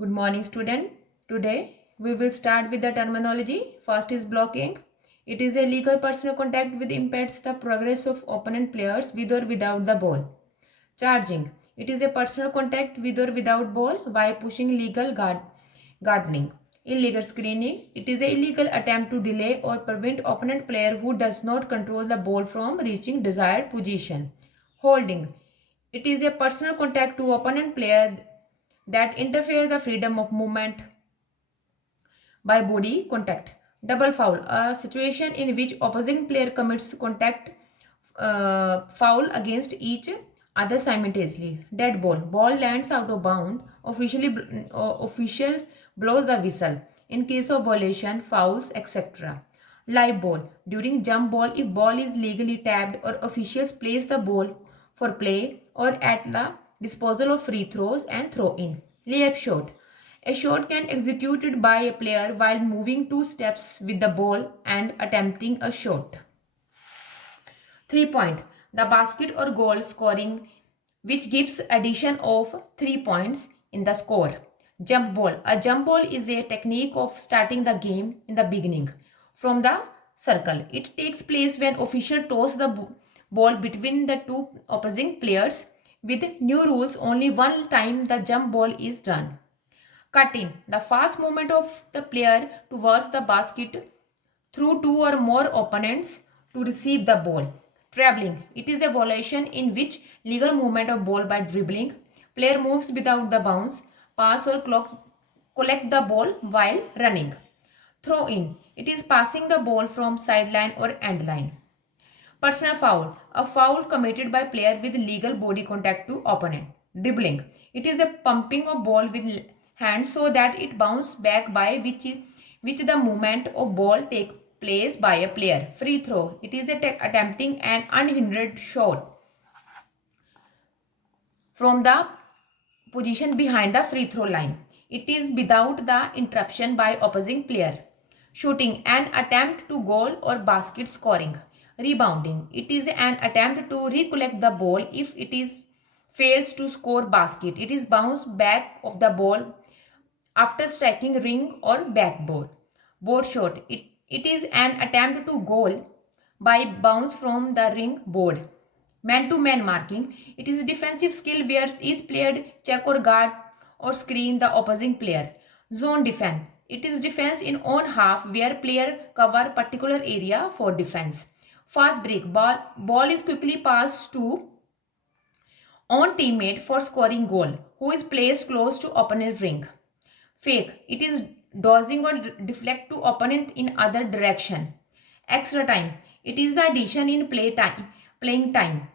Good morning, student. Today we will start with the terminology. First is blocking. It is a legal personal contact which impedes the progress of opponent players with or without the ball. Charging. It is a personal contact with or without ball by pushing legal gardening. Illegal screening. It is a illegal attempt to delay or prevent opponent player who does not control the ball from reaching desired position. Holding. It is a personal contact to opponent player that interfere the freedom of movement by body contact. Double foul, a situation in which opposing player commits contact foul against each other simultaneously. Dead ball, ball lands out of bound. Official blows the whistle in case of violation, fouls, etc. Live ball, during jump ball, if ball is legally tapped or officials place the ball for play or at the disposal of free throws and throw in. Layup shot, a shot can executed by a player while moving two steps with the ball and attempting a shot. 3 point, the basket or goal scoring which gives addition of 3 points in the score. Jump ball, a jump ball is a technique of starting the game in the beginning from the circle. It takes place when official toss the ball between the two opposing players. With new rules, only one time the jump ball is done. Cutting, the fast movement of the player towards the basket through two or more opponents to receive the ball. Dribbling, it is a violation in which legal movement of ball by dribbling. Player moves without the bounce, pass or collect the ball while running. Throw in, it is passing the ball from sideline or end line. Personal foul, a foul committed by player with legal body contact to opponent. Dribbling, it is the pumping of ball with hand so that it bounces back by which the movement of ball take place by a player. Free throw, it is attempting an unhindered shot from the position behind the free throw line. It is without the interruption by opposing player. Shooting, an attempt to goal or basket scoring. Rebounding, it is an attempt to recollect the ball. If it is fails to score basket, it is bounce back of the ball after striking ring or backboard. Board shot, it is an attempt to goal by bounce from the ring board. Man-to-man marking, it is a defensive skill where each player check or guard or screen the opposing player. Zone defense, it is defense in own half where player cover particular area for defense. Fast break, ball is quickly passed to on teammate for scoring goal who is placed close to opponent ring. Fake, it is dodging or deflect to opponent in other direction. Extra time, it is the addition in playing time.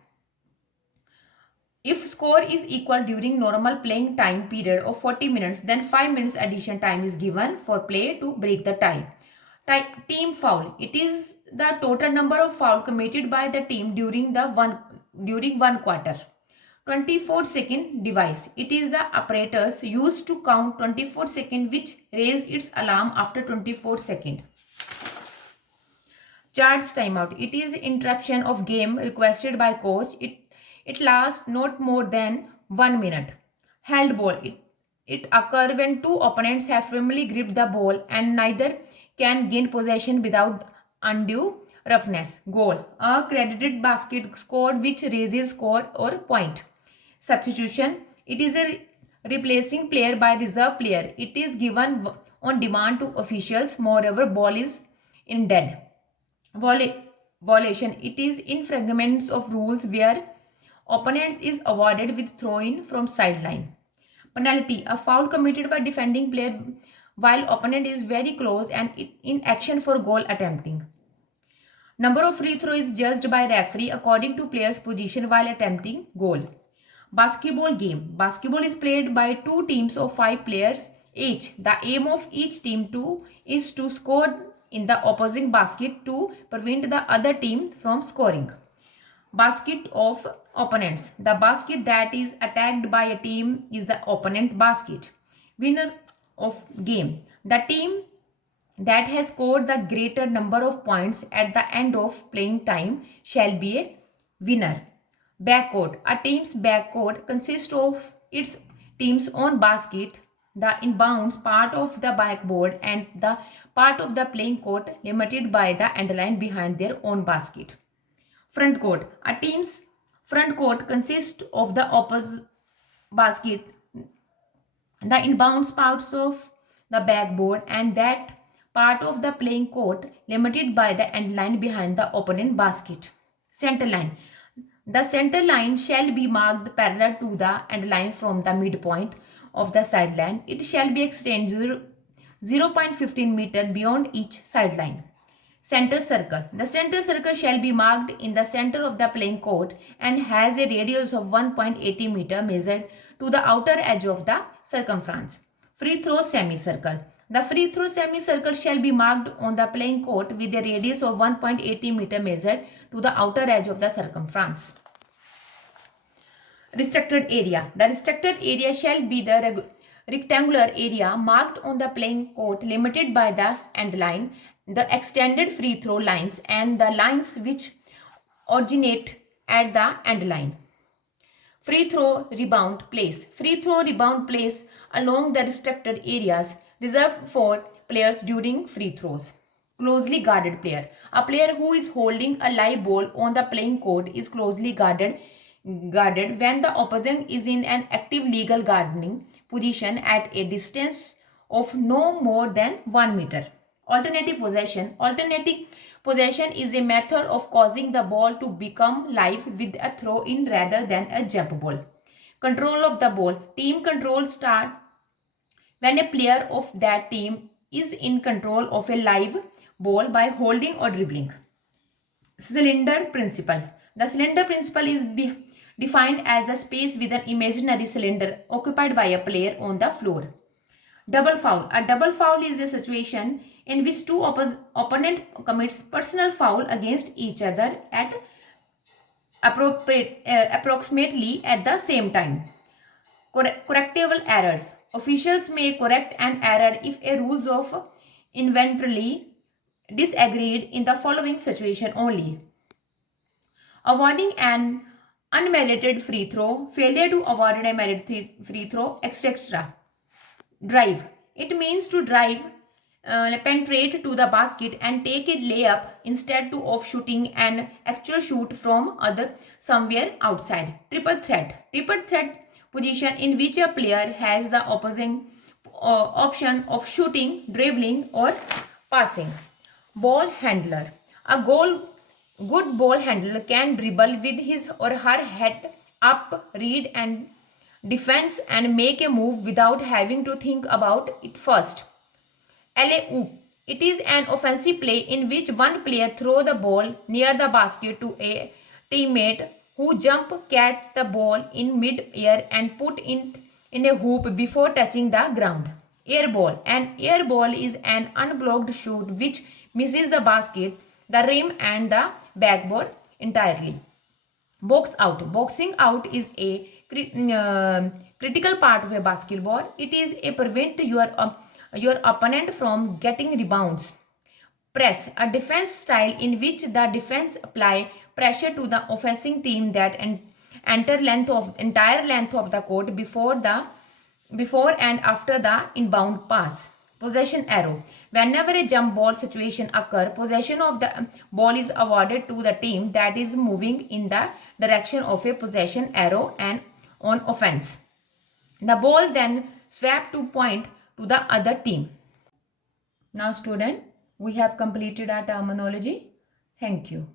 If score is equal during normal playing time period of 40 minutes, then 5 minutes addition time is given for play to break the tie. Team foul, it is the total number of foul committed by the team during one quarter. 24-second device, it is the apparatus used to count 24 seconds which raise its alarm after 24 seconds. Charge timeout, it is interruption of game requested by coach. It lasts not more than 1 minute. Held ball, it occurs when two opponents have firmly gripped the ball and neither can gain possession without undue roughness. Goal, a credited basket scored which raises score or point. Substitution, it is a replacing player by reserve player. It is given on demand to officials. Moreover, ball is in dead. Violation, it is infringements of rules where opponents is awarded with throw-in from sideline. Penalty, a foul committed by defending player while opponent is very close and in action for goal attempting. Number of free throw is judged by referee according to player's position while attempting goal. Basketball game. Basketball is played by two teams of 5 players each. The aim of each team is to score in the opposing basket to prevent the other team from scoring. Basket of opponents. The basket that is attacked by a team is the opponent basket. Winner of game. The team that has scored the greater number of points at the end of playing time shall be a winner. Backcourt. A team's backcourt consists of its team's own basket, the inbounds part of the backboard and the part of the playing court limited by the end line behind their own basket. Front court. A team's front court consists of the opposite basket, the inbounds parts of the backboard, and that part of the playing court limited by the end line behind the opponent basket. Center line. The center line shall be marked parallel to the end line from the midpoint of the sideline. It shall be extended 0.15 meter beyond each sideline. Center circle. The center circle shall be marked in the center of the playing court and has a radius of 1.80 meter measured to the outer edge of the circumference. Free throw semicircle. The free throw semicircle shall be marked on the playing court with a radius of 1.80 meter measured to the outer edge of the circumference. Restricted area. The restricted area shall be the rectangular area marked on the playing court limited by the end line, the extended free throw lines, and the lines which originate at the end line. Free throw rebound place. Free throw rebound place along the restricted areas reserved for players during free throws. Closely guarded player. A player who is holding a live ball on the playing court is closely guarded when the opponent is in an active legal guarding position at a distance of no more than 1 meter. Alternative possession. Alternative possession is a method of causing the ball to become live with a throw in rather than a jump ball. Control of the ball. Team control start when a player of that team is in control of a live ball by holding or dribbling. Cylinder principle. The cylinder principle is defined as the space with an imaginary cylinder occupied by a player on the floor. Double foul. A double foul is a situation in which two opponent commits personal foul against each other at approximately at the same time. Correctable errors. Officials may correct an error if a rules of inventory disagreed in the following situation only: awarding an unmerited free throw, failure to award a merited free throw, etc. Drive. It means to drive, penetrate to the basket and take a layup instead of shooting an actual shoot from somewhere outside. Triple threat. Triple threat position in which a player has the opposing option of shooting, dribbling, or passing. Ball handler. A good ball handler can dribble with his or her head up, read and defense, and make a move without having to think about it first. Alley-oop. It is an offensive play in which one player throws the ball near the basket to a teammate who catch the ball in mid-air and put it in a hoop before touching the ground. Air ball. An air ball is an unblocked shoot which misses the basket, the rim and the backboard entirely. Box out. Boxing out is a critical part of a basketball. It is a prevent your opponent from getting rebounds. Press. A defense style in which the defense apply pressure to the offending team that entire length of the court before and after the inbound pass. Possession arrow. Whenever a jump ball situation occurs, possession of the ball is awarded to the team that is moving in the direction of a possession arrow and on offense. The ball then swapped to point to the other team. Now student, we have completed our terminology. Thank you.